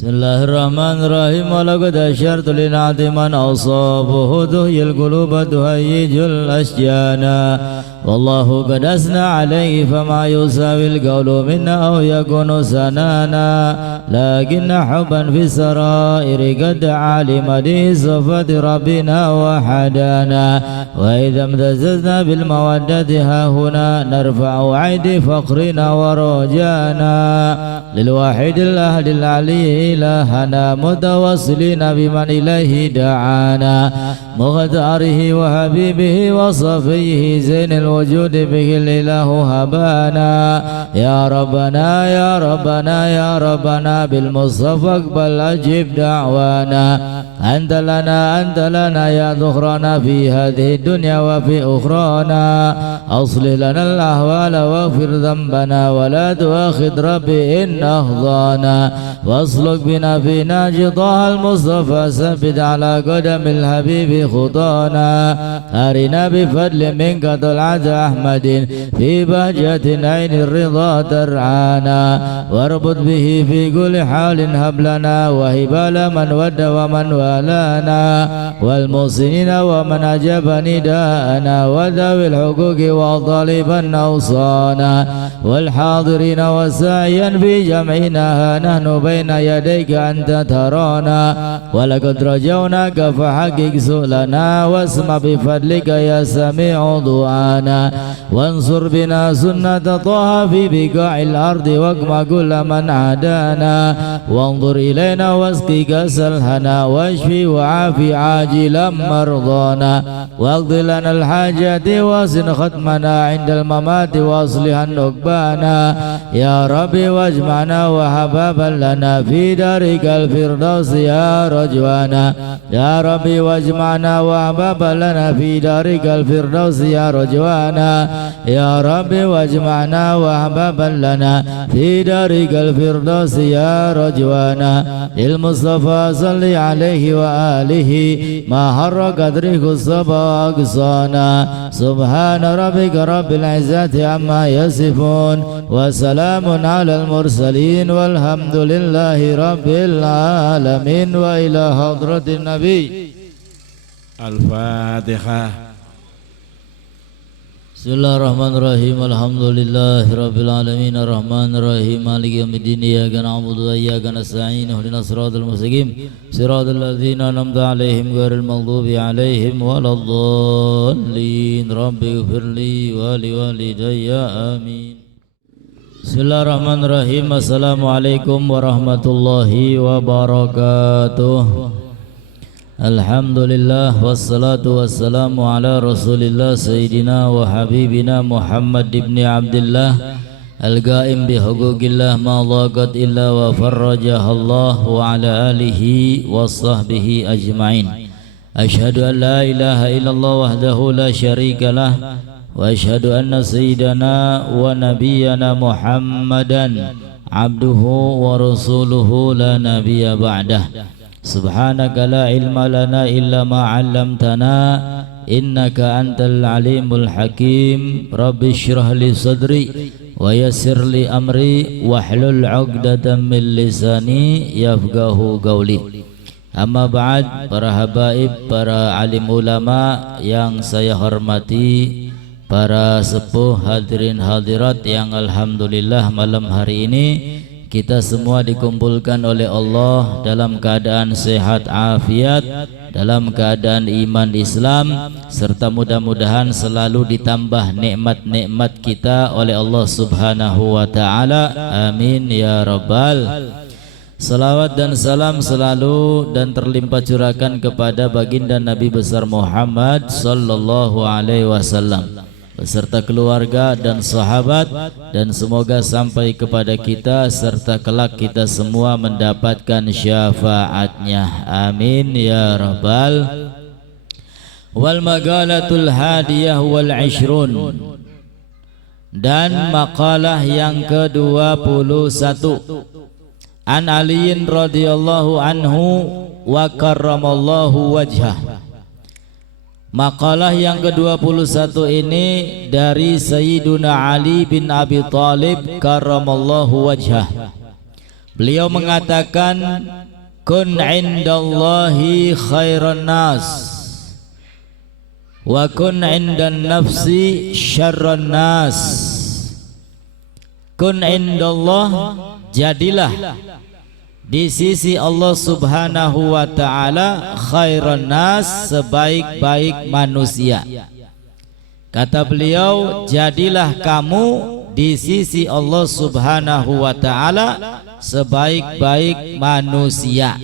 Bismillahirrahmanirrahim. Walaqad asyartu lin'ati man asabuhu duhyil quluba duhayyijul asjana. Wallahu qad asna alayhi fama yusawil qawlu minna aw yakunu sanana. Lakinna hubban fi sarairi qad alima di sifati rabbina wa hadana. Wa idha imtazazna bil mawaddati hahuna narfa'u aidi faqrina wa rojana. Lil wahidil ahdil aliyyi ilahana mutawassilina biman ilaihi da'ana mughtarihi wa habibihi wa safihi zainil wujudi bihil ilahu habana ya rabbana ya rabbana ya rabbana bil mustafa aqbal ajib da'wana anta lana ya dhukhrana fi hadhihi dunya wa fi ukhrana aslih lana al ahwala waghfir dhanbana wa la tuakhid rabbi in أهضانا واسلك بنا في ناج طه المصطفى ثبت على قدم الحبيب خطانا أرنا بفضل منك طلعة أحمد في بهجة عين الرضا ترعانا واربط به في كل حال هب لنا وهبال من ود ومن والانا والمحسنين ومن أجاب نداءنا وذوي الحقوق وطالبا أوصانا والحاضرين والسعيا في جمعنا نحن بين يديك أنت ترانا ولقد رجوناك فحقق سؤلنا واسمع بفضلك يا سميع دعانا وانصر بنا سنة طه في بقاع الأرض واقمع كل من عادانا وانظر إلينا واسقي كأس الهنا واشفي وعافي عاجلا مرضانا واقض لنا الحاجات واسن ختمنا عند الممات واصلح النكبانا يا ربي واجمعنا وحبابا لنا في دارك الفردوس يا رجوانا يا ربي واجمعنا وحبابا لنا في دارك الفردوس يا رجوانا يا ربي واجمعنا وحبابا لنا في دارك الفردوس يا رجوانا المصطفى صل عليه وآله ما حر قدره الصبا أقصانا سبحان ربك رب العزة عما يصفون وسلام على المرسلين والحمد لله رب العالمين وإلى حضرة النبي الفاتحة. Bismillahirrahmanirrahim. Alhamdulillahi rabbil alamin arrahmanir rahim maliki yaumiddin iyyaka na'budu wa iyyaka nasta'in ihdinas siratal mustaqim siratal ladzina an'amta 'alaihim ghairil maghdubi 'alaihim waladdallin rabbighfirli wa liwalidayya amin. Bismillahirrahmanirrahim. Assalamualaikum warahmatullahi wabarakatuh. Alhamdulillah wassalatu wassalamu ala rasulillah sayyidina wa habibina Muhammad ibn Abdullah القائم بحقوق الله ما ضاقت إلا وفرجها الله وعلى آله وصحبه أجمعين. أشهد أن لا إله إلا الله وحده لا شريك له وأشهد أن سيدنا ونبينا محمدا عبده ورسوله لا نبي بعده. سبحانك لا علم لنا إلا ما علمتنا إنك أنت العليم الحكيم. رب اشرح لي صدري ويسر لي أمري واحلل عقدة من لساني يفقه قولي. Amma ba'd, para habaib, para alim ulama yang saya hormati, para sepuh hadirin hadirat yang alhamdulillah malam hari ini kita semua dikumpulkan oleh Allah dalam keadaan sehat afiat, dalam keadaan iman Islam, serta mudah-mudahan selalu ditambah nikmat-nikmat kita oleh Allah Subhanahu wa taala. Amin ya rabbal. Salawat dan salam selalu dan terlimpah curahkan kepada baginda Nabi besar Muhammad sallallahu alaihi wasallam beserta keluarga dan sahabat, dan semoga sampai kepada kita serta kelak kita semua mendapatkan syafaatnya. Amin ya rabbal. Wal magalatul hadiyah wal 20, dan makalah yang ke-21. An Aliin radhiyallahu anhu wa karramallahu wajhah. Makalah yang ke-21 ini dari Sayyiduna Ali bin Abi Thalib karramallahu wajhah. Beliau mengatakan, kun indallahi khairan nas wa kun indan nafsi syarran nas. Kun indallah, jadilah di sisi Allah Subhanahu wa taala khairan nas, sebaik-baik manusia. Kata beliau, jadilah kamu di sisi Allah Subhanahu wa taala sebaik-baik manusia.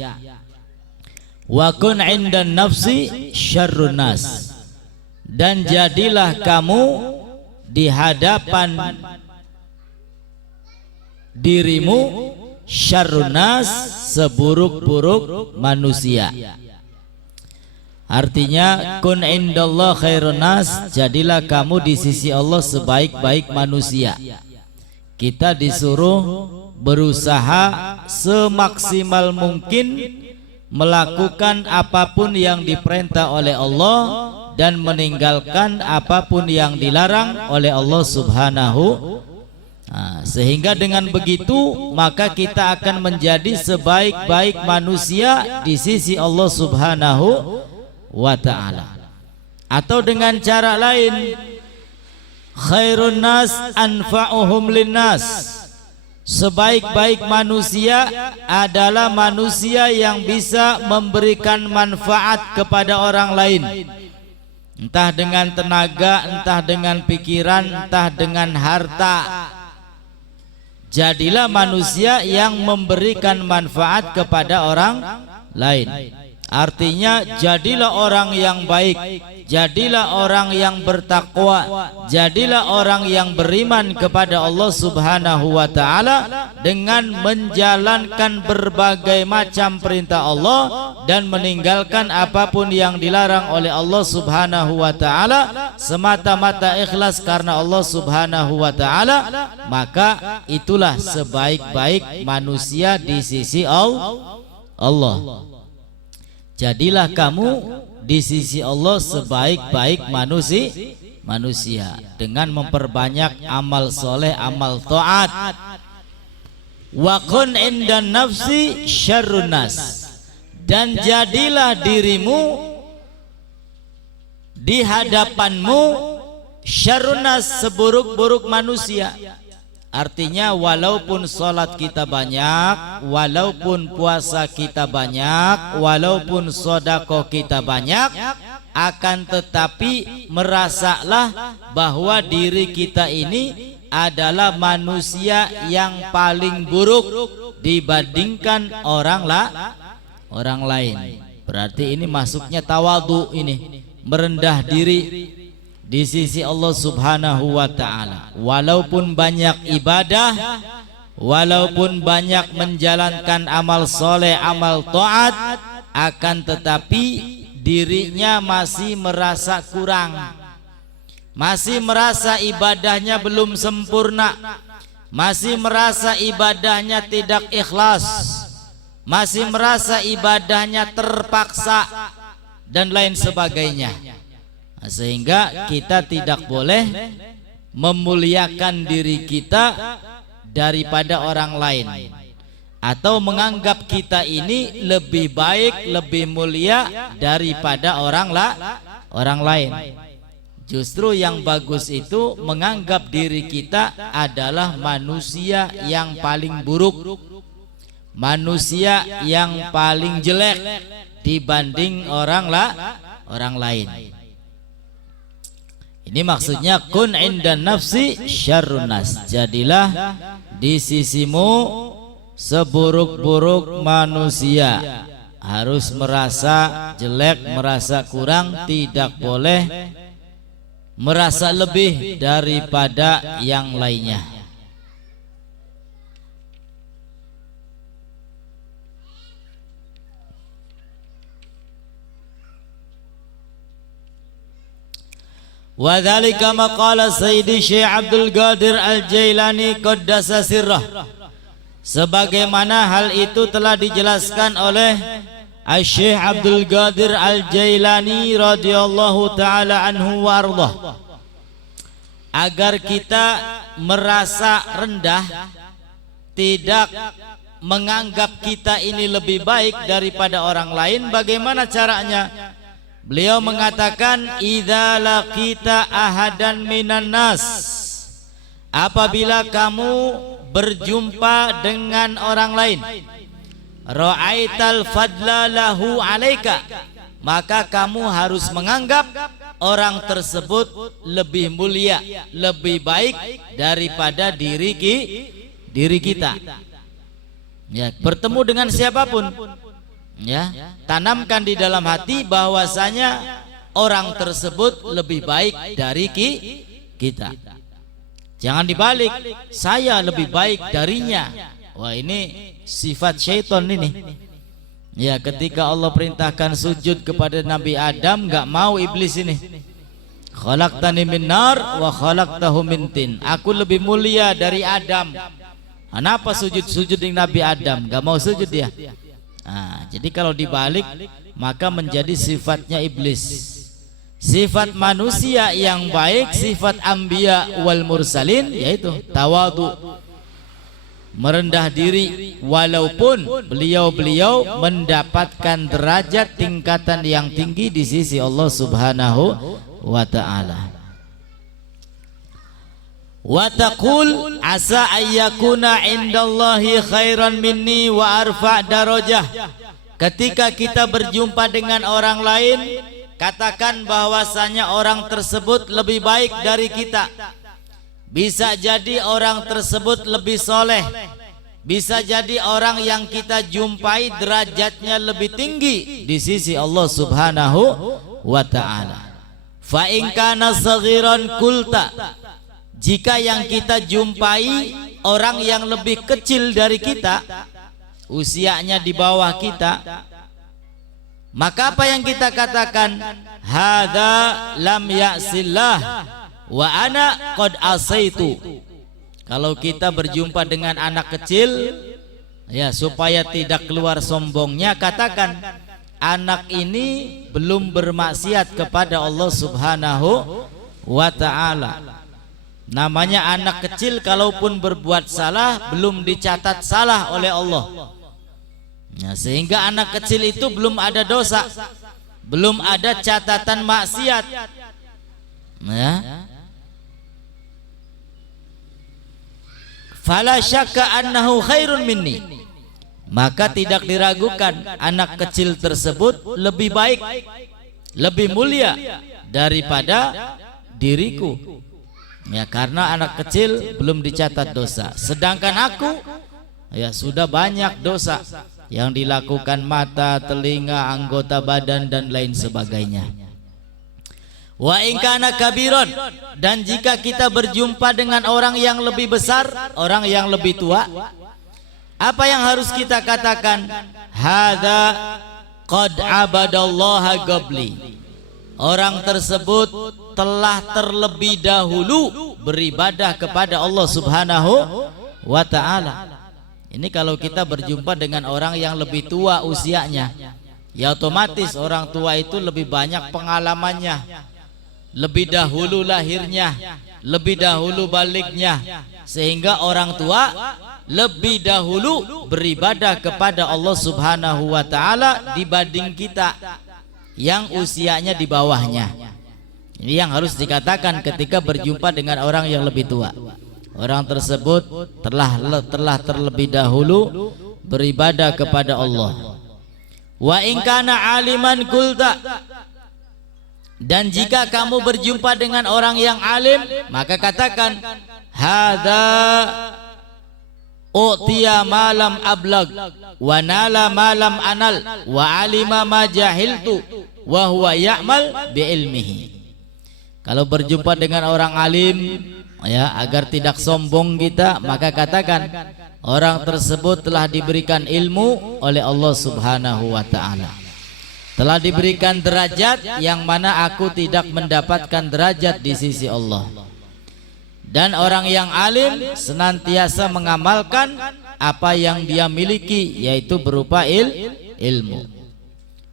Wa kun 'indan nafsi syarrun nas, dan jadilah kamu di hadapan dirimu syarrun nas, seburuk-buruk manusia. Artinya kun indallah khairun nas, jadilah kamu di sisi Allah sebaik-baik manusia. Kita disuruh berusaha semaksimal mungkin melakukan apapun yang diperintah oleh Allah dan meninggalkan apapun yang dilarang oleh Allah Subhanahu. Sehingga dengan begitu maka kita akan menjadi sebaik-baik manusia di sisi Allah Subhanahu wa ta'ala. Atau dengan cara lain, khairun nas anfa'uhum linnas, sebaik-baik manusia adalah manusia yang bisa memberikan manfaat kepada orang lain, entah dengan tenaga, entah dengan pikiran, entah dengan harta. Jadilah manusia yang memberikan manfaat kepada orang lain. Artinya jadilah orang yang baik, jadilah orang yang bertakwa, jadilah orang yang beriman kepada Allah Subhanahu wa ta'ala dengan menjalankan berbagai macam perintah Allah dan meninggalkan apapun yang dilarang oleh Allah Subhanahu wa ta'ala semata-mata ikhlas karena Allah Subhanahu wa ta'ala. Maka itulah sebaik-baik manusia di sisi Allah. Jadilah kamu di sisi Allah sebaik-baik manusia dengan memperbanyak amal soleh, amal taat. Wa kun indan nafsi syarrun nas, dan jadilah dirimu di hadapanmu syarrun nas, seburuk-buruk manusia. Artinya walaupun sholat kita banyak, walaupun puasa kita banyak, walaupun sedekah kita banyak, akan tetapi merasalah bahwa diri kita ini adalah manusia yang paling buruk dibandingkan orang lain. Berarti ini masuknya tawadhu, ini merendah diri, di sisi Allah Subhanahu wa ta'ala. Walaupun banyak ibadah, walaupun banyak menjalankan amal soleh, amal taat, akan tetapi dirinya masih merasa kurang, masih merasa ibadahnya belum sempurna, masih merasa ibadahnya tidak ikhlas, masih merasa ibadahnya terpaksa dan lain sebagainya. Sehingga kita tidak boleh memuliakan diri kita daripada orang lain, atau menganggap kita ini lebih baik, lebih mulia daripada orang lain. Justru yang bagus itu menganggap diri kita adalah manusia yang paling buruk, manusia yang paling jelek dibanding orang lain. Ini maksudnya kun indan nafsi syarrun nas, jadilah di sisimu seburuk-buruk manusia. Harus merasa jelek, merasa kurang, tidak boleh merasa lebih daripada yang lainnya. Wa dzalika maqala Sayyidi Syekh Abdul Qadir Al-Jailani qaddasa sirrah, sebagaimana hal itu telah dijelaskan oleh Syekh Abdul Qadir Al-Jailani radhiyallahu taala anhu wa ardhah. Agar kita merasa rendah, tidak menganggap kita ini lebih baik daripada orang lain, bagaimana caranya? Beliau mengatakan, idza laqita ahadan minan nas, apabila kamu berjumpa dengan orang lain, ra'aital fadla lahu alaika, maka kamu harus menganggap orang tersebut lebih mulia, lebih baik daripada diri kita. Ya, bertemu dengan siapapun, ya, tanamkan di dalam hati bahwasanya orang tersebut lebih baik dari kita. Jangan dibalik, saya lebih baik darinya. Wah, ini sifat syaitan ini. Ya, ketika Allah perintahkan sujud kepada Nabi Adam, enggak mau iblis ini. Khalaqtani min nar wa khalaqtahu min tin. Aku lebih mulia dari Adam. Kenapa sujud dengan Nabi Adam? Enggak mau sujud dia. Nah, jadi kalau dibalik maka menjadi sifatnya iblis. Sifat manusia yang baik, sifat anbiya wal mursalin, yaitu tawadu, merendah diri, walaupun beliau-beliau mendapatkan derajat tingkatan yang tinggi di sisi Allah Subhanahu wa ta'ala. Wa taqul asa ayyakuna indallahi khairan minni wa arfa darajah. Ketika kita berjumpa dengan orang lain, katakan bahwasanya orang tersebut lebih baik dari kita. Bisa jadi orang tersebut lebih soleh, bisa jadi orang yang kita jumpai derajatnya lebih tinggi di sisi Allah Subhanahu wa ta'ala. Fa in kana saghiran kulta, jika yang kita jumpai orang yang lebih kecil dari kita, usianya di bawah kita, maka apa yang kita katakan? Hadza lam ya'sillah wa ana qad asaitu. Kalau kita berjumpa dengan anak kecil, ya, supaya tidak keluar sombongnya, katakan anak ini belum bermaksiat kepada Allah Subhanahu wa ta'ala. Namanya anak kecil, kalaupun berbuat salah belum dicatat salah oleh Allah. Ya, sehingga anak kecil itu belum ada dosa, belum ada catatan maksiat. Ya. Fala syakka annahu khairun minni, maka tidak diragukan anak kecil tersebut lebih baik, lebih mulia daripada diriku. Ya, karena anak kecil belum dicatat dosa, sedangkan aku, ya, sudah banyak dosa yang dilakukan mata, telinga, anggota badan dan lain sebagainya. Wa in kana kabiron, dan jika kita berjumpa dengan orang yang lebih besar, orang yang lebih tua, apa yang harus kita katakan? Hadza qad abadallaha qabli. Orang tersebut telah terlebih dahulu beribadah kepada Allah Subhanahu wa ta'ala. Ini kalau kita berjumpa dengan orang yang lebih tua usianya, ya otomatis orang tua itu lebih banyak pengalamannya, lebih dahulu lahirnya, lebih dahulu baliknya, sehingga orang tua lebih dahulu beribadah kepada Allah Subhanahu wa ta'ala dibanding kita yang usianya di bawahnya. Ini yang harus dikatakan ketika berjumpa dengan orang yang lebih tua. Orang tersebut telah terlebih dahulu beribadah kepada Allah. Wa in kana aliman qulta, dan jika kamu berjumpa dengan orang yang alim, maka katakan hadza utiya malam ablag wa nala malam anal wa alima ma jahiltu wa huwa ya'mal bi ilmihi. Kalau berjumpa dengan orang alim, ya, agar tidak sombong kita, maka katakan orang tersebut telah diberikan ilmu oleh Allah Subhanahu wa ta'ala, telah diberikan derajat yang mana aku tidak mendapatkan derajat di sisi Allah. Dan orang yang alim senantiasa mengamalkan apa yang dia miliki, yaitu berupa ilmu.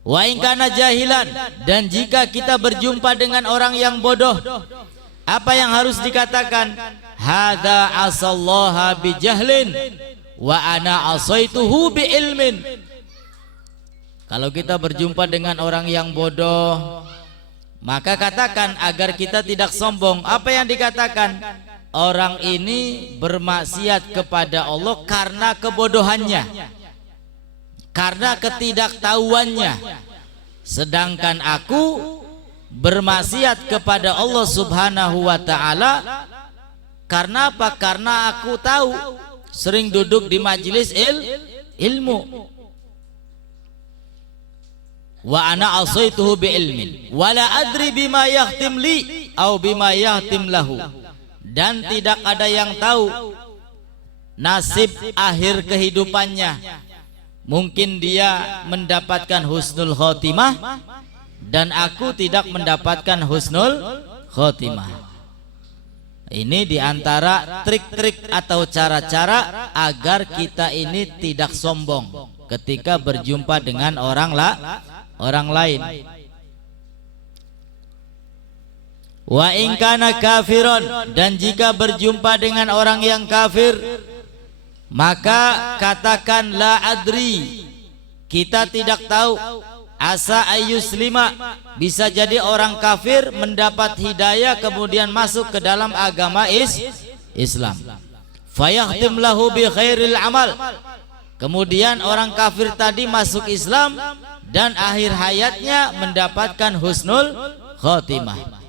Wa in kana jahilan, dan jika kita berjumpa dengan orang yang bodoh, apa yang harus dikatakan? Hadza asallaha bi jahlin wa ana asaituhu bi ilmin. Kalau kita berjumpa dengan orang yang bodoh, maka katakan agar kita tidak sombong. Apa yang dikatakan? Orang ini bermaksiat kepada Allah karena kebodohannya, karena ketidaktahuannya. Sedangkan aku bermaksiat kepada Allah Subhanahu wa ta'ala karena apa? Karena aku tahu, sering duduk di majelis ilmu. Wa ana asaituhu bi ilmin wala adri bima yahtim li au bima yahtim lahu, dan tidak ada yang tahu nasib akhir kehidupannya. Mungkin dia mendapatkan husnul khotimah dan aku tidak mendapatkan husnul khotimah. Ini diantara trik-trik atau cara-cara agar kita ini tidak sombong ketika berjumpa dengan orang lain. Wa in kana kafiron, dan jika berjumpa dengan orang yang kafir, maka katakan la adri, kita tidak tahu. Asa ayyuslima, bisa jadi orang kafir mendapat hidayah kemudian masuk ke dalam agama Islam. Fayahtim lahu bi khairil amal, kemudian orang kafir tadi masuk Islam dan akhir hayatnya mendapatkan husnul khotimah.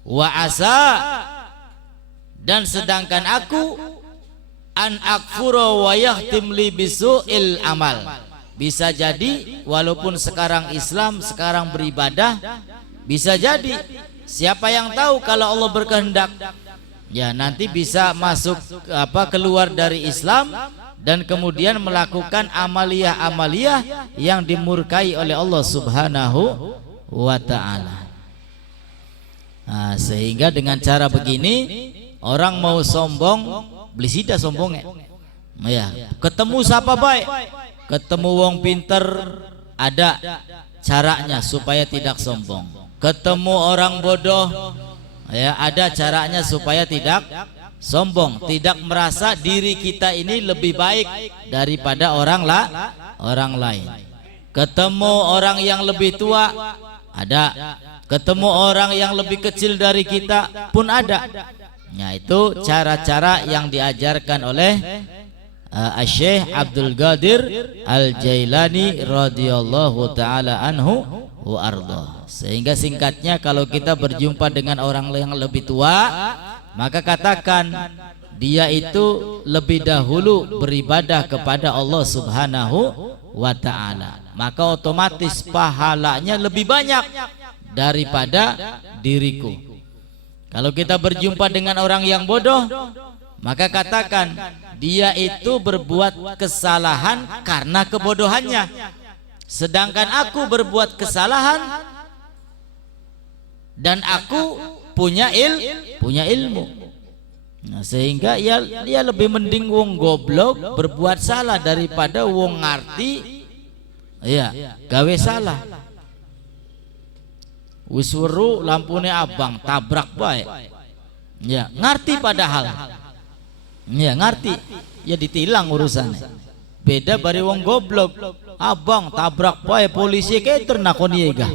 Wa asa, dan sedangkan aku an akfura wa yahtim li bisu'il amal, bisa jadi walaupun sekarang Islam, sekarang beribadah, bisa jadi siapa yang tahu kalau Allah berkehendak, ya nanti bisa masuk keluar dari Islam dan kemudian melakukan amaliyah-amaliyah yang dimurkai oleh Allah Subhanahu wa ta'ala. Nah, sehingga dengan cara begini orang mau sombong beli sida sombongnya. Ya, ketemu siapa baik, ketemu wong pinter, ada caranya supaya tidak sombong. Ketemu orang bodoh, ya ada caranya supaya tidak sombong, tidak merasa diri kita ini lebih baik daripada orang lain. Ketemu orang yang lebih tua, ada. Ketemu orang yang lebih kecil dari kita pun ada. Nah, itu cara-cara yang diajarkan oleh Syekh Abdul Qadir Al-Jailani radhiyallahu taala anhu wa arda. Sehingga singkatnya, kalau kita berjumpa dengan orang yang lebih tua, maka katakan dia itu lebih dahulu beribadah kepada Allah Subhanahu wa ta'ala, maka otomatis pahalanya lebih banyak daripada diriku. Kalau kita berjumpa dengan orang yang bodoh, maka katakan dia itu berbuat kesalahan karena kebodohannya, sedangkan aku berbuat kesalahan dan aku punya ilmu. Nah, sehingga dia lebih mending wong goblok berbuat salah daripada wong ngerti ya gawe salah. Wis weru lampune abang tabrak bae. Ya, ngerti padahal. Ya, ngerti. Ya ditilang urusannya. Beda bari wong goblok. Abang tabrak bae polisi kae ternakoni ega.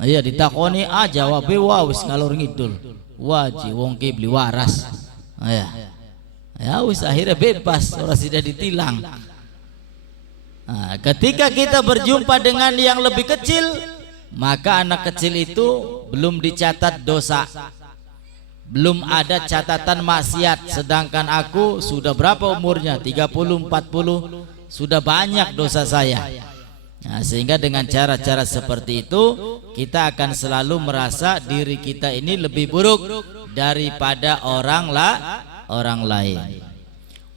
Ya ditakoni jawabe wis ngalor ngidul. Waji wong ki beli waras. Ya wis akhirnya bebas, ora tidak ditilang. Nah, ketika kita berjumpa dengan yang lebih kecil, maka anak kecil itu belum dicatat dosa, belum ada catatan maksiat, sedangkan aku sudah berapa umurnya, 30, 40, sudah banyak dosa saya. Nah, sehingga dengan cara-cara seperti itu kita akan selalu merasa diri kita ini lebih buruk daripada orang lain.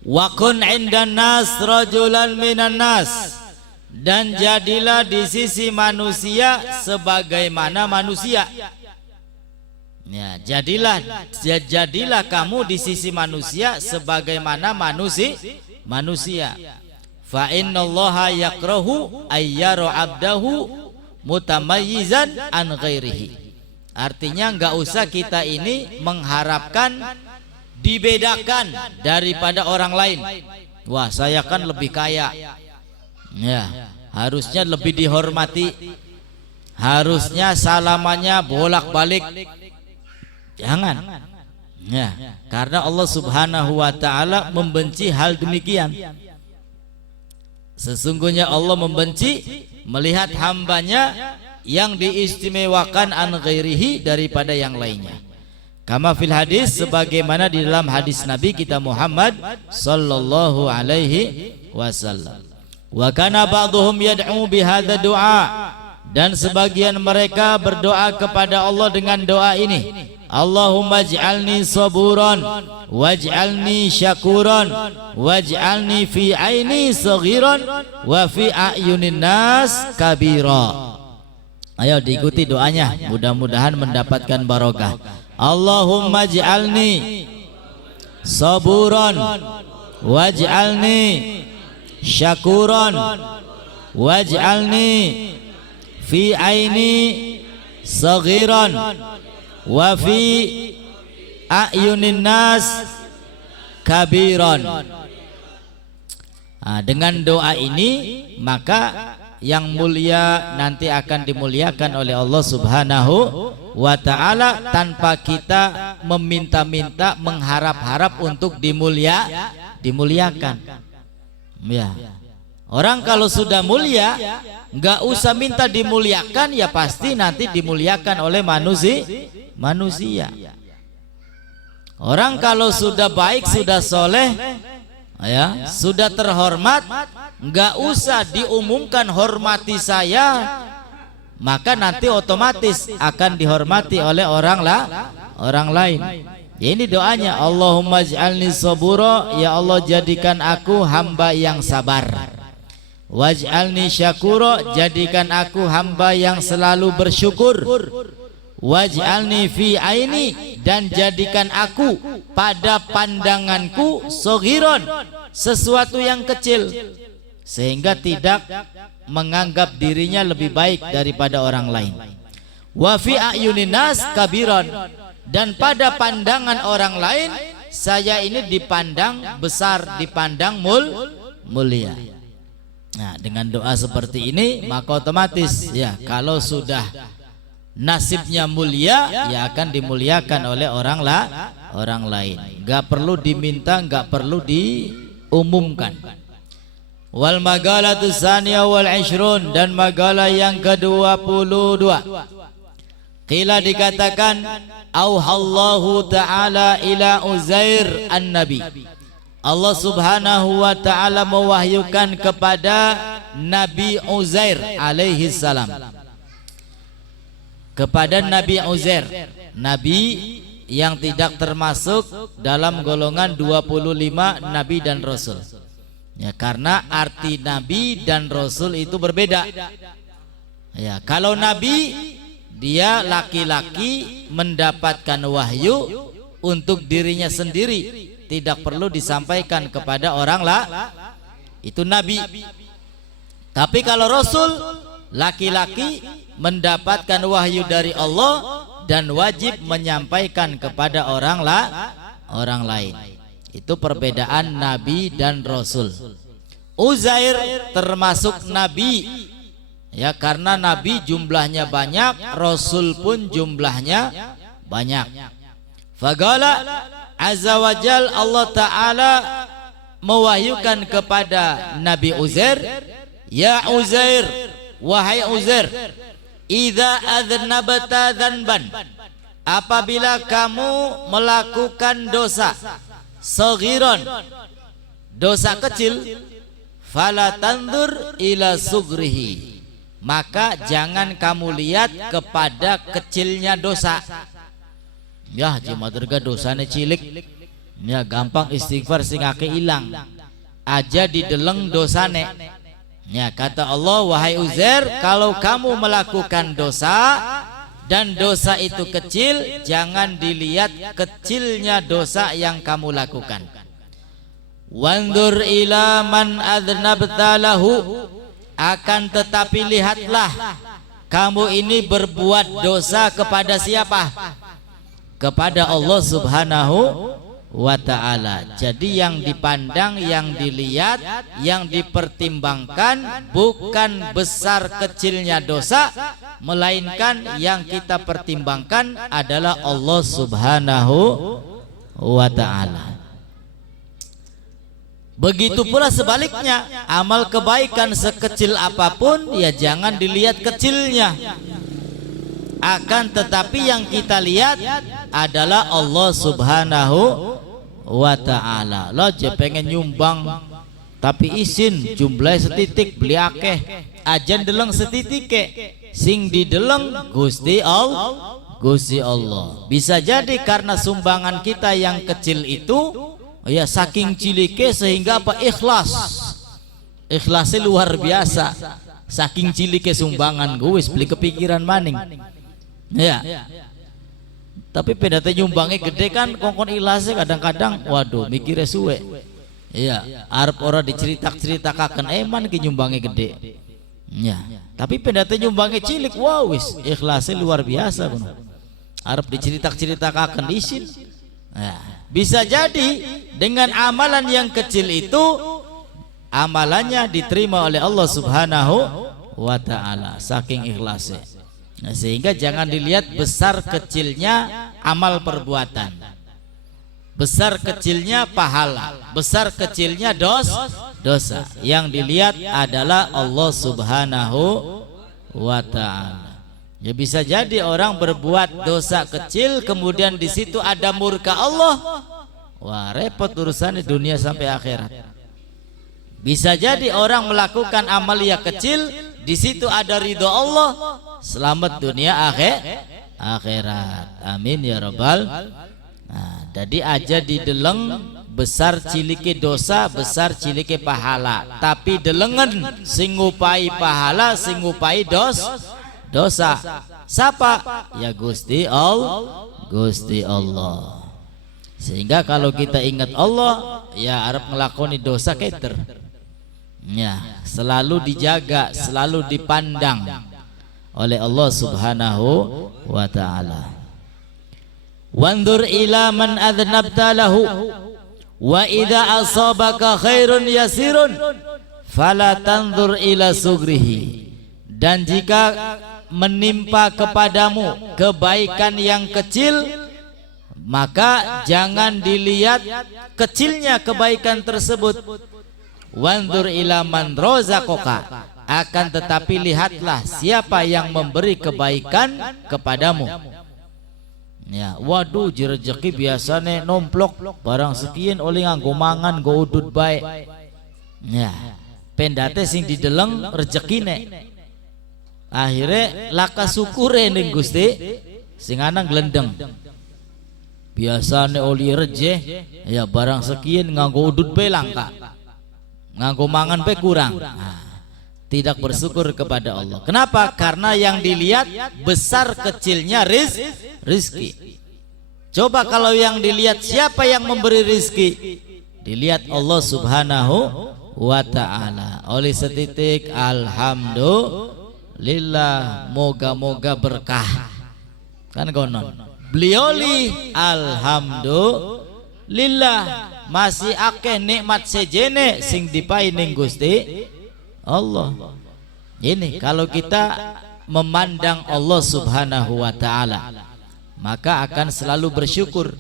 Wa kun 'indan nas rajulan minan nas, dan jadilah di sisi manusia sebagaimana manusia. Ya, jadilah kamu di sisi manusia sebagaimana manusia. Fa innallaha yakrahu ayyara 'abdahu mutamayyizan an ghairihi. Artinya enggak usah kita ini mengharapkan dibedakan daripada orang lain. Wah, saya kan lebih kaya. Ya, harusnya lebih dihormati. Harusnya salamannya bolak-balik. Jangan. Ya, karena Allah Subhanahu wa taala membenci hal demikian. Sesungguhnya Allah membenci melihat hambanya yang diistimewakan an ghairihi daripada yang lainnya. Kama fil hadis, sebagaimana di dalam hadis Nabi kita Muhammad sallallahu alaihi wasallam. Wa kana ba'dhum yad'u bihadza du'a, dan sebagian mereka berdoa kepada Allah dengan doa ini. Allahumma ij'alni saburan waj'alni syakuran waj'alni fi aini saghiran wa fi a'yunin nas kabira. Ayo diikuti doanya, mudah-mudahan mendapatkan barokah. Allahumma ij'alni saburan waj'alni syakuran waj'alni fi aini saghiran wa fi a'yunin nas kabiran. Dengan doa ini maka yang mulia nanti akan dimuliakan oleh Allah Subhanahu wa ta'ala tanpa kita meminta-minta, mengharap-harap untuk dimuliakan. Ya. Orang kalau sudah mulia nggak usah minta dimuliakan, ya pasti nanti dimuliakan oleh manusia. Orang kalau sudah baik, sudah soleh, ya, sudah terhormat, nggak usah diumumkan hormati saya, maka nanti otomatis akan dihormati oleh orang lain. Ini doanya, Allahumma ij'alni sabura, ya Allah jadikan aku hamba yang sabar. Waj'alni syakura, jadikan aku hamba yang selalu bersyukur. Waj'alni fi aini, dan jadikan aku pada pandanganku saghiran, sesuatu yang kecil, sehingga tidak menganggap dirinya lebih baik daripada orang lain. Wa fi a'yunin nas kabiran, dan pada pandangan orang lain saya ini dipandang besar, dipandang mulia. Nah, dengan doa seperti ini maka otomatis ya, kalau sudah nasibnya mulia, ya akan dimuliakan oleh orang lain. Gak perlu diminta, gak perlu diumumkan. Wal magalatu tsaniyah wal 'ishrun, dan magalah yang ke-22. Qila dikatakan auhallahu ta'ala ila Uzair an-nabi. Allah Subhanahu wa ta'ala mewahyukan kepada Nabi Uzair alaihi salam. kepada Nabi Uzair, nabi yang tidak termasuk dalam golongan 25 nabi dan rasul. Ya, karena arti nabi dan rasul itu berbeda. Ya, kalau nabi dia laki-laki mendapatkan wahyu untuk dirinya sendiri, tidak perlu disampaikan kepada orang lah, itu nabi. Tapi kalau rasul laki-laki mendapatkan wahyu dari Allah dan wajib menyampaikan kepada orang lain. Itu perbedaan nabi dan rasul. Uzair termasuk nabi, ya, karena nabi jumlahnya banyak, rasul pun jumlahnya banyak. Faqala azza wajal, Allah Ta'ala mewahyukan kepada Nabi Uzair, ya Uzair, wahai Uzair, idza adznabta dzanban, apabila kamu melakukan dosa saghiran, dosa kecil, fala tandur ila sugrihi, maka jangan kamu lihat kepada kecilnya dosa. Ya, jimaderga dosanya cilik, ya gampang istighfar sing ake ilang, aja dideleng dosane. Ya, kata Allah, wahai Uzair, kalau kamu melakukan dosa dan dosa itu kecil, jangan dilihat kecilnya dosa yang kamu lakukan. Wandur ila man adznabta lahu, akan tetapi lihatlah kamu ini berbuat dosa kepada siapa? Kepada Allah Subhanahu wa ta'ala. Jadi yang dipandang, yang dilihat, yang dipertimbangkan bukan besar kecilnya dosa, melainkan yang kita pertimbangkan adalah Allah Subhanahu wa ta'ala. Begitu pula sebaliknya, amal kebaikan sekecil apapun ya jangan dilihat kecilnya, akan tetapi yang kita lihat adalah Allah Subhanahu wa ta'ala. Lo je pengen nyumbang tapi izin jumlah setitik beli akeh, ajan deleng setitike, sing dideleng Gusti Allah, Gusti Allah. Bisa jadi karena sumbangan kita yang kecil itu ya saking cilike sehingga apa, ikhlasnya luar biasa, saking cilike sumbangan gue beli kepikiran maning. Ya, tapi pedate nyumbangnya gede kan, kongkon ikhlasnya kadang-kadang waduh mikirnya suwe. Iya, arep ora diceritak-ceritakaken eman ki nyumbangnya gede. Ya, tapi pedate nyumbangnya cilik, wow wis ikhlasnya luar biasa kuno. Arep diceritak-ceritakaken isin. Ya, bisa jadi dengan amalan yang kecil itu amalannya diterima oleh Allah Subhanahu wa ta'ala saking ikhlasnya. Nah, sehingga jangan dilihat besar kecilnya amal perbuatan, besar kecilnya pahala, besar kecilnya dosa. Yang dilihat adalah Allah Subhanahu wa ta'ala. Ya bisa jadi orang berbuat dosa kecil kemudian di situ ada murka Allah, wah repot urusannya dunia sampai akhirat. Bisa jadi orang melakukan amalia kecil, di situ ada ridho Allah, selamat dunia akhirat. Amin ya rabbal. Nah, jadi aja dideleng besar cilike dosa, besar cilike pahala, tapi delengen sing ngupai pahala, sing ngupai dosa. Siapa? Ya Gusti Allah, Gusti Allah. Sehingga kalau kita ingat Allah, ya arep ngelakoni dosa keter. Ya, selalu dijaga, selalu dipandang oleh Allah Subhanahu wa ta'ala. Wandur ila man adznabta lahu wa idza asabaka khairun yasirun fala tanzur ila sugrihi. Dan jika menimpa kepadamu kebaikan yang kecil, maka jangan dilihat kecilnya kebaikan tersebut. Wandur ila man rozaqaka, akan tetapi lihatlah siapa yang memberi kebaikan kepadamu. Ya, waduh jerejeki biasane nomplok barang sekian oleh nganggo mangan go udut bae. Ya, pendate sing dideleng rezekine. Akhirnya laka syukure ning Gusti sing anang glendeng. Biasane oli reje ya barang sekian nganggo udut pe langka. Nganggo mangan pe kurang. Tidak bersyukur kepada Allah. Kenapa? Karena yang dilihat besar kecilnya rizki. Coba kalau yang dilihat siapa yang memberi rizki, dilihat Allah subhanahu wa ta'ala. Oleh setitik alhamdulillah, moga-moga berkah. Kan konon belioli alhamdulillah masih akeh nikmat sejene sing dipaining Gusti Allah. Ini kalau kita memandang Allah subhanahu wa ta'ala, maka akan selalu bersyukur.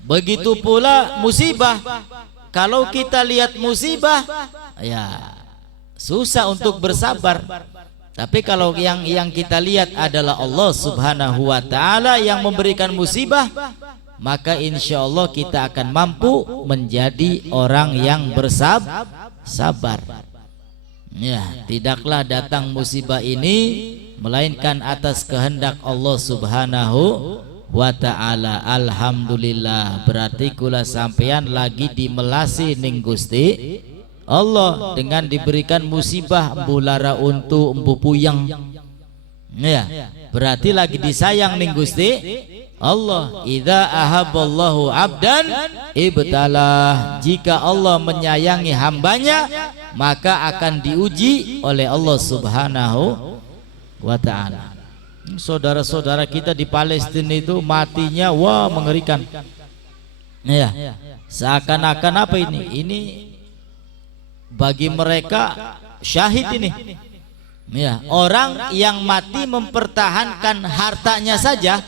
Begitu pula musibah. Kalau kita lihat musibah, ya susah untuk bersabar. Tapi kalau yang kita lihat adalah Allah subhanahu wa ta'ala yang memberikan musibah, maka insya Allah kita akan mampu menjadi orang yang bersabar. Ya, tidaklah datang musibah ini melainkan atas kehendak Allah subhanahu wa ta'ala. Alhamdulillah, berarti kula sampean lagi dimelasi ning Gusti Allah dengan diberikan musibah bulara untu embu puyeng. Ya, berarti lagi disayang ning Gusti Allah. Idza ahabballahu abdan ibtalah. Jika Allah menyayangi hambanya, maka akan diuji oleh Allah subhanahu wa ta'ala. Saudara-saudara kita di Palestina itu matinya wah mengerikan. Ya, seakan-akan apa ini? Ini bagi mereka syahid ini. Ya, orang yang mati mempertahankan hartanya saja.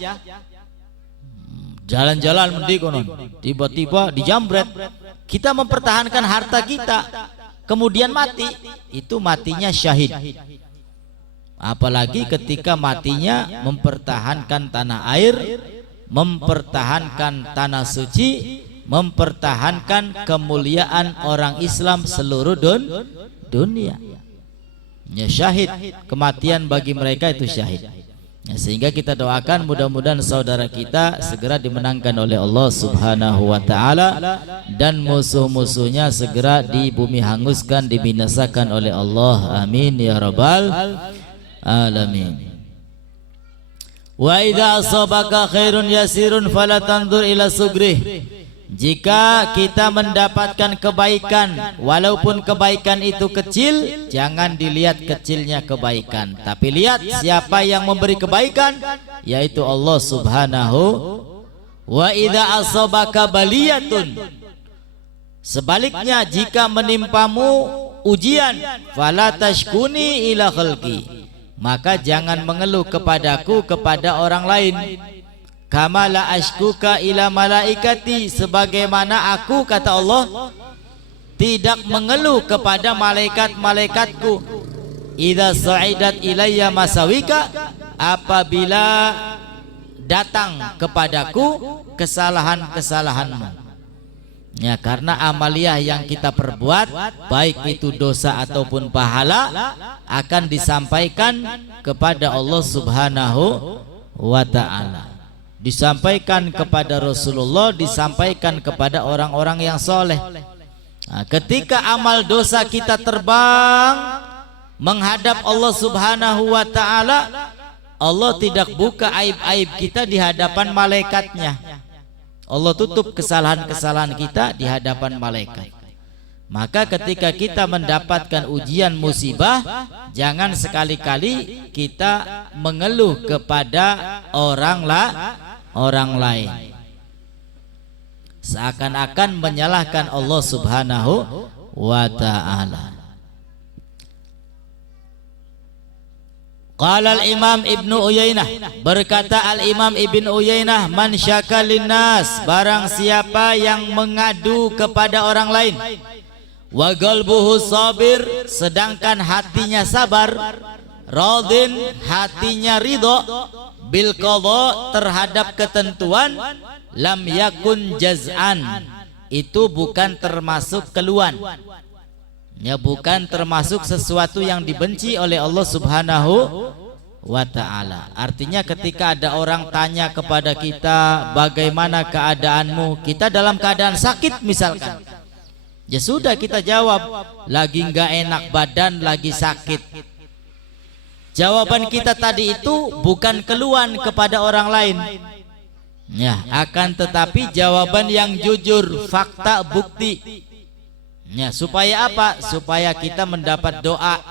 Jalan-jalan mending konon, tiba-tiba dijambret. Kita mempertahankan harta kita, kemudian mati, itu matinya syahid. Apalagi ketika matinya mempertahankan tanah air, mempertahankan tanah suci, mempertahankan kemuliaan orang Islam seluruh dunia. Ya, syahid, kematian bagi mereka itu syahid. Ya, sehingga kita doakan mudah-mudahan saudara kita segera dimenangkan oleh Allah subhanahu wa ta'ala, dan musuh-musuhnya segera di bumi hanguskan, dibinasakan oleh Allah. Amin ya rabbal alamin. Wa idza asabaka khairun yasirun fala tanzur ila sugrih. Jika kita mendapatkan kebaikan, walaupun kebaikan itu kecil, jangan dilihat kecilnya kebaikan, tapi lihat siapa yang memberi kebaikan, yaitu Allah subhanahu. Wa idza asabaka baliyatun. Sebaliknya, jika menimpamu ujian, fala tashkuni ila khalqi. Maka jangan mengeluh kepadaku kepada orang lain. Kama la ashkuka ila malaikati, sebagaimana aku, kata Allah, tidak mengeluh kepada malaikat-malaikatku. Idza sa'idat ilayya masawika, apabila datang kepadaku kesalahan-kesalahanmu. Ya, karena amaliyah yang kita perbuat, baik itu dosa ataupun pahala, akan disampaikan kepada Allah subhanahu wa ta'ala. Disampaikan kepada Rasulullah, disampaikan kepada orang-orang yang soleh. Nah, ketika amal dosa kita terbang menghadap Allah subhanahu wa ta'ala, Allah tidak buka aib-aib kita di hadapan malaikatnya. Allah tutup kesalahan-kesalahan kita di hadapan malaikat. Maka ketika kita mendapatkan ujian musibah, jangan sekali-kali kita mengeluh kepada orang lain, seakan-akan menyalahkan Allah subhanahu wa ta'ala. Qala al-Imam Ibnu Uyainah, berkata al-Imam Ibnu Uyainah, man syaka linnas, barang siapa yang mengadu kepada orang lain, wa qalbuhu sabir, sedangkan hatinya sabar, radin, hatinya ridho, bil qadha, terhadap ketentuan, lam yakun jaz'an, itu bukan termasuk keluhan. Ya, bukan termasuk sesuatu yang dibenci oleh Allah subhanahu wa ta'ala. Artinya ketika ada orang tanya kepada kita bagaimana keadaanmu, kita dalam keadaan sakit misalkan, ya sudah kita jawab lagi nggak enak badan, lagi sakit. Jawaban kita tadi itu bukan keluhan kepada orang lain, ya, akan tetapi jawaban yang jujur, fakta, bukti. Ya, supaya apa? Supaya kita mendapat doa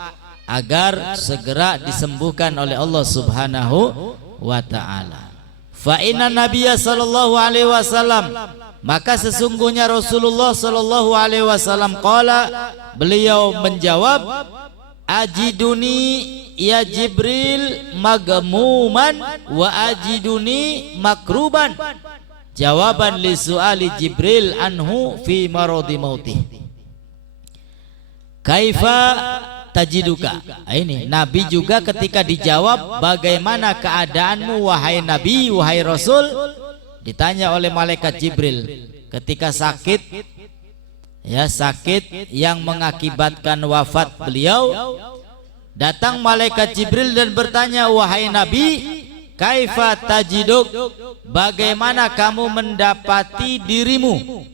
agar segera disembuhkan oleh Allah Subhanahu wa ta'ala. Fa inna Nabiyya sallallahu alaihi wasallam, maka sesungguhnya Rasulullah sallallahu alaihi wasallam qala, beliau menjawab, ajiduni ya Jibril magmuman wa ajiduni makruban. Jawaban li su'ali Jibril anhu fi maradi mautih. Kaifa tajiduka. Ini Nabi juga ketika dijawab bagaimana keadaanmu wahai Nabi, wahai Rasul, ditanya oleh malaikat Jibril ketika sakit, ya, sakit yang mengakibatkan wafat beliau. Datang malaikat Jibril dan bertanya, wahai Nabi, kaifa tajiduk, bagaimana kamu mendapati dirimu?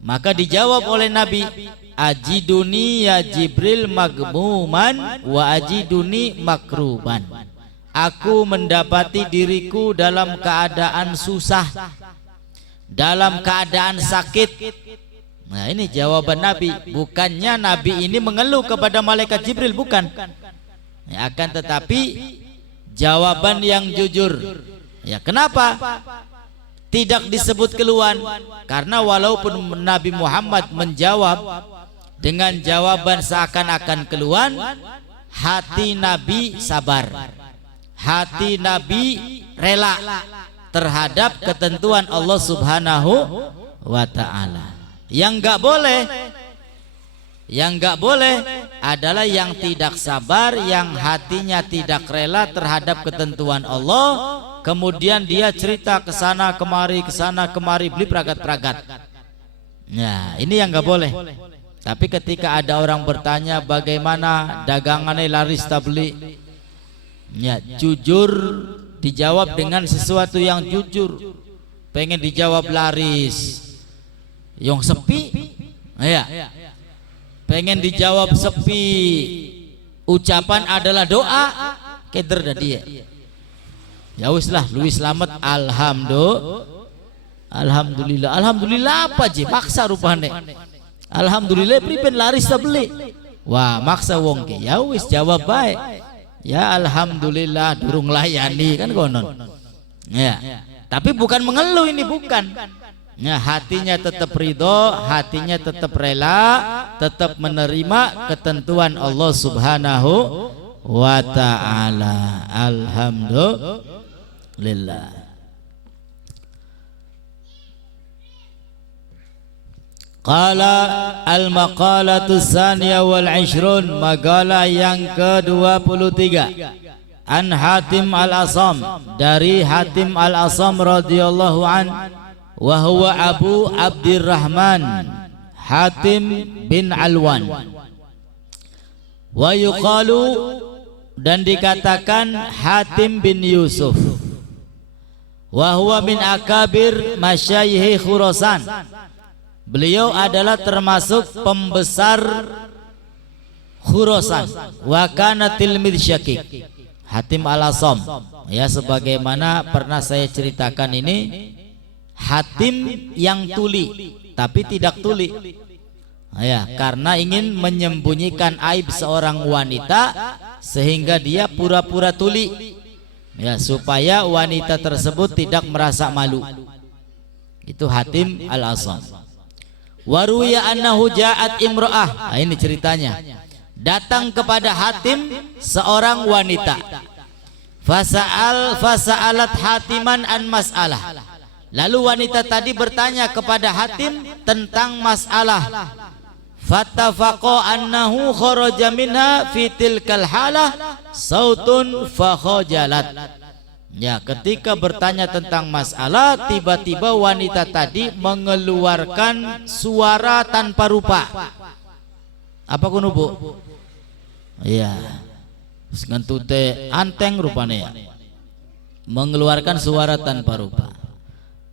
Maka dijawab oleh Nabi, ajiduni ya Jibril magmuman wa ajiduni makruban. Aku mendapati diriku dalam keadaan susah, dalam keadaan sakit. Nah, ini jawaban Nabi. Bukannya Nabi ini mengeluh kepada malaikat Jibril, bukan. Ya, akan tetapi jawaban yang jujur. Ya, kenapa tidak disebut keluhan? Karena walaupun Nabi Muhammad menjawab dengan jawaban seakan-akan keluhan, hati Nabi sabar, hati Nabi rela terhadap ketentuan Allah Subhanahu wa ta'ala. Yang enggak boleh adalah yang tidak sabar, yang hatinya tidak rela terhadap ketentuan Allah, kemudian dia cerita ke sana kemari beli peragat-peragat. Nah, ini yang enggak boleh. Tapi ketika ada orang bertanya bagaimana dagangannya laris tak beli, ya, jujur dijawab dengan sesuatu yang jujur. Pengen dijawab laris, yang sepi, ya, pengen dijawab sepi, ucapan adalah doa, keder dah dia. Ya wis lah, luwih selamat, alhamdulillah. Alhamdulillah apa je? Maksa rupane. Alhamdulillah pripen laris tak beli. Wah, maksa wong ke. Ya wis jawab baik. Ya alhamdulillah durung layani kan konon. Ya. Tapi bukan mengeluh ini, bukan. Ya, hatinya tetap ridho, hatinya tetap rela, tetap menerima ketentuan Allah Subhanahu wa ta'ala. Alhamdulillah. Qala al-maqalatu tsaniyah wal 'ishrun, maqalah yang ke-23. An Hatim al-Asam, dari Hatim al-Asam radhiyallahu an, wa huwa Abu Abdurrahman Hatim bin Alwan, wa yuqalu, dan dikatakan Hatim bin Yusuf, wa huwa min akabir masyayikh Khurasan. Beliau adalah termasuk pembesar Khurasan. Wa kana tilmidz Syakik. Hatim al-Asam, ya, sebagaimana pernah saya ceritakan ini, Hatim yang tuli tapi tidak tuli, ya, karena ingin menyembunyikan aib seorang wanita sehingga dia pura-pura tuli, ya, supaya wanita tersebut tidak merasa malu. Itu Hatim al-Asam. Waruya annahu ja'at imra'ah. Nah, ini ceritanya. Datang kepada Hatim seorang wanita. Fasa'alat Hatiman an mas'alah. Lalu wanita tadi bertanya kepada Hatim tentang masalah. Fattafaqo annahu kharaja minha fi tilkal halah sautun fakhajalat. Ya, ketika bertanya tentang masalah, tiba-tiba wanita tadi mengeluarkan suara tanpa rupa. Apa kunubu? Ya, ngentute anteng rupanya, mengeluarkan suara tanpa rupa.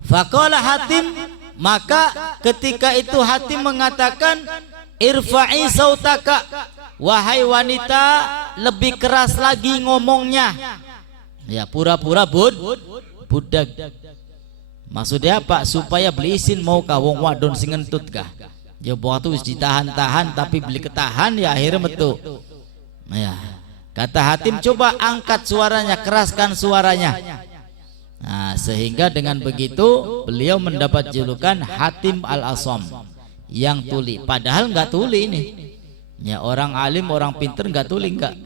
Faqala Hatim, maka ketika itu Hatim mengatakan, irfa'i sautaka, wahai wanita, lebih keras lagi ngomongnya. Ya, pura-pura budak. Maksudnya apa? Supaya beli izin mau ka wong wadon sing ngentut kah. Ya waktu wis ditahan-tahan tapi beli ketahan ya akhirnya metu. Ya. Kata Hatim, coba angkat suaranya, keraskan suaranya. Nah, sehingga dengan begitu beliau mendapat julukan Hatim Al-Asam, yang tuli. Padahal nggak tuli ini. Ya, orang alim, orang pinter nggak tuli, nggak.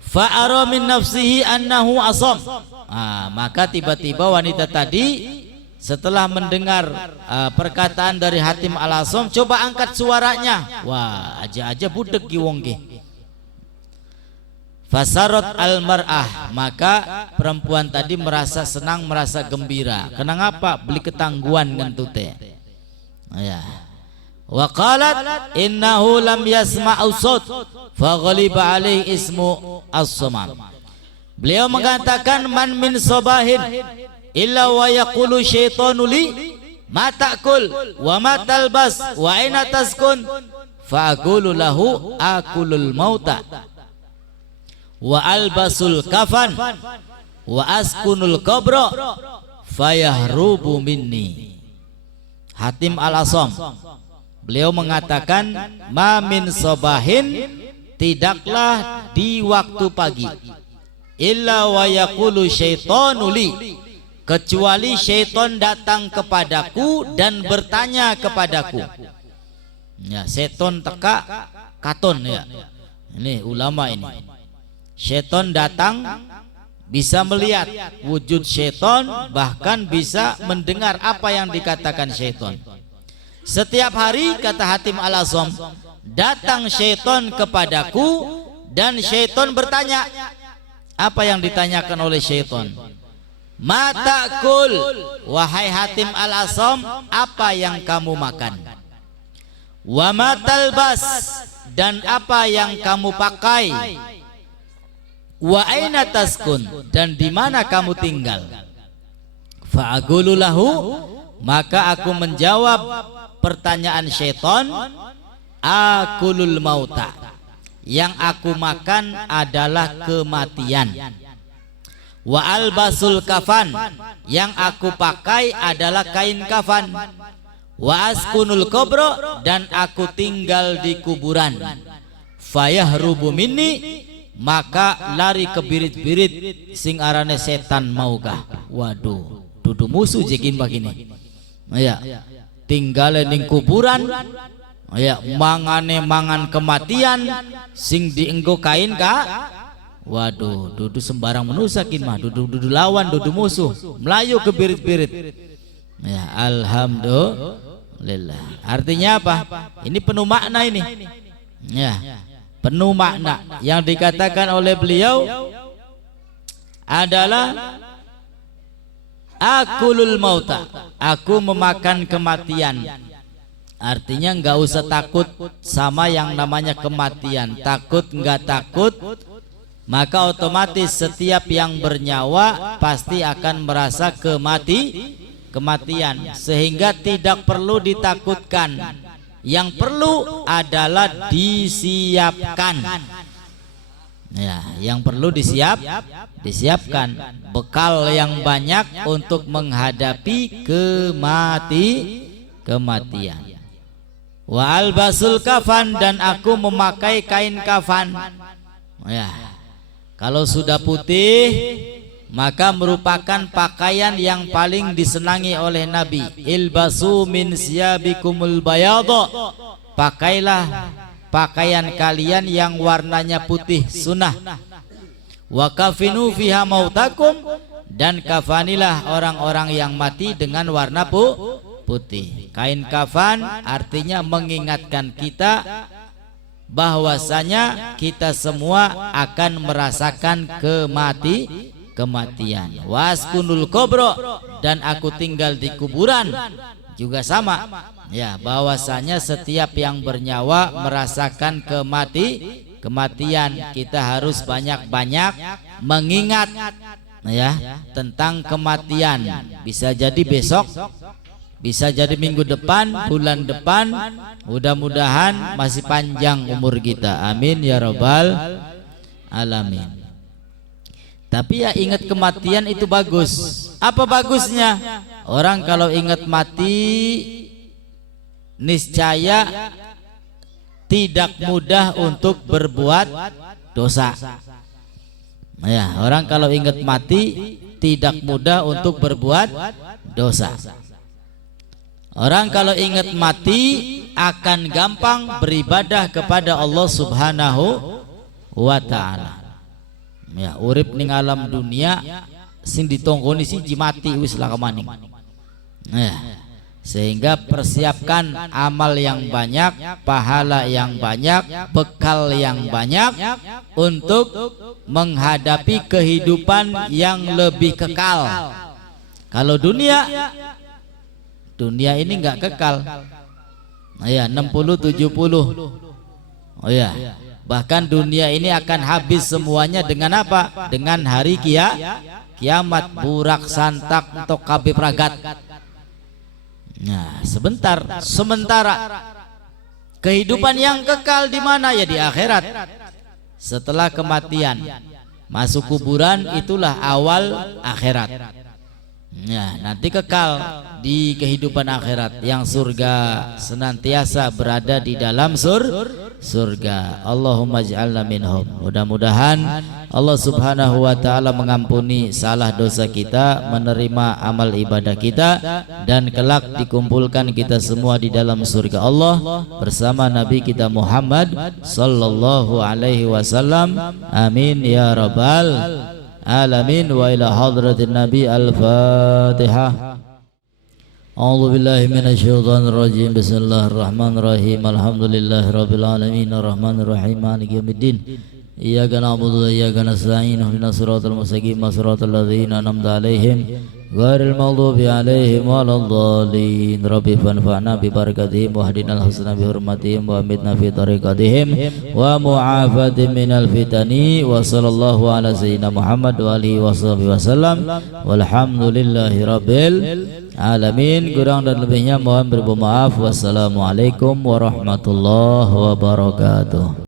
Fa'ara min nafsihi annahu asam. Nah, maka tiba-tiba wanita tadi setelah mendengar perkataan dari Hatim Al-Asam, coba angkat suaranya. Wah, aja budek ki wong ki. Fasarot al-mar'ah, maka perempuan tadi merasa senang, merasa gembira. Kenapa? Beli ketangguhan ngentute. Ya. Wa qalat innahu lam yasma'u saut fa ghaliba alaihi ismu as-samam. Beliau mengatakan, man min sabahin illa wa yaqulu syaitanu li ma ta'kul wa ma talbas wa aina taskun fa aqulu lahu akulul mauta wa albasul kafan wa askunul qabra fayahrubu minni. Hatim Al-Asam, beliau mengatakan, ma min sabahin, tidaklah di waktu pagi, illa wa yaqulu syaitanu li, kecuali syaitan datang kepadaku dan bertanya kepadaku. Ya, seton teka katon ya. Ini ulama ini. Syaitan datang, bisa melihat wujud syaitan, bahkan bisa mendengar apa yang dikatakan syaitan. Setiap hari, kata Hatim Al-Asam, datang syaitan kepadaku dan syaitan bertanya. Apa yang ditanyakan oleh syaitan? Ma ta'kul, wahai Hatim Al-Asam, apa yang kamu makan? Wa ma talbas, dan apa yang kamu pakai? Wa aina taskun, dan di mana kamu tinggal? Fa'aqulu lahu, maka aku menjawab pertanyaan syaitan, akulul mauta, yang aku makan adalah kematian. Wa albasul kafan, yang aku pakai adalah kain kafan. Wa askunul qabra, dan aku tinggal di kuburan. Fayahrubu minni, maka lari ke birit-birit sing arane setan maukah. Waduh, dudu musuh jekin begini. Ya, tinggal ning kuburan. Ya, mangane mangan kematian sing dienggo kain ka. Waduh, dudu sembarang manusia kin mah, dudu lawan, dudu musuh, melayu ke birit-birit. Ya, alhamdulillah. Artinya apa? Ini penuh makna ini. Ya, penuh makna. Yang dikatakan oleh beliau adalah akulul mauta, aku memakan kematian. Artinya nggak usah takut sama yang namanya kematian. Takut nggak takut, maka otomatis setiap yang bernyawa pasti akan merasa kematian, sehingga tidak perlu ditakutkan. Yang perlu adalah disiapkan. Ya, yang perlu disiapkan bekal yang banyak untuk menghadapi kematian. Wa albasul kafan, dan aku memakai kain kafan. Ya, kalau sudah putih maka merupakan pakaian yang paling disenangi oleh Nabi. Ilbasu min siyabikumul bayadha, pakailah pakaian kalian yang warnanya putih, sunnah. Wa kafinu fiha mautakum, dan kafanilah orang-orang yang mati dengan warna putih. Kain kafan artinya mengingatkan kita bahwasanya kita semua akan merasakan kematian. Waskunul kubro, dan aku tinggal di kuburan, juga sama. Ya, bahwasanya setiap yang bernyawa merasakan kematian, kita harus banyak-banyak mengingat ya tentang kematian. Bisa jadi besok, bisa jadi minggu depan, bulan depan. Mudah-mudahan masih panjang umur kita. Amin ya rabbal alamin. Tapi ya ingat kematian itu bagus. Apa bagusnya? Orang kalau ingat mati niscaya tidak mudah untuk berbuat dosa. Ya, orang kalau ingat mati tidak mudah untuk berbuat dosa. Orang kalau ingat mati akan gampang beribadah kepada Allah Subhanahu wa ta'ala. Ya, urip ning alam dunia sing ditonggoni siji mati wis lakamaning. Ya. Sehingga persiapkan amal yang banyak, pahala yang banyak, bekal yang banyak untuk menghadapi kehidupan yang lebih kekal. Kalau dunia ini enggak kekal. Ya, 60-70. Oh ya. Bahkan dunia ini akan habis semuanya dengan apa? Dengan hari kiamat, burak santak untuk kabeh pragat. Nah, sementara kehidupan yang kekal di mana? Ya di akhirat. Setelah kematian, masuk kuburan, itulah awal akhirat. Ya, nanti kekal di kehidupan akhirat, yang surga senantiasa berada di dalam surga. Allahumma ij'alna minhum. Mudah-mudahan Allah Subhanahu wa ta'ala mengampuni salah dosa kita, menerima amal ibadah kita, dan kelak dikumpulkan kita semua di dalam surga Allah bersama Nabi kita Muhammad sallallahu alaihi wasallam. Amin ya rabbal alamin. Wa ila hadratin Nabi al-Fatihah. A'udzu billahi minasyaitonir rajim. Bismillahirrahmanirrahim. Alhamdulillahi rabbil alamin arrahmanir rahim maliki yaumiddin. Iyyaka na'budu wa iyyaka nasta'in. Ihdinas siratal mustaqim, siratal ladzina an'amta 'alaihim ghairil maghdubi 'alaihim waladdallin. Rabbi fanfa'na bi barakatihim wa hdinal husna bi hurmatihim wa amitna fi tariqatihim wa mu'afatin minal fitani. Wa sallallahu ala sayyidina Muhammad wa alihi washabihi wasallam. Walhamdulillahi rabbil alamin. Kurang dan lebihnya mohon bermaaf. Wassalamualaikum warahmatullahi wabarakatuh.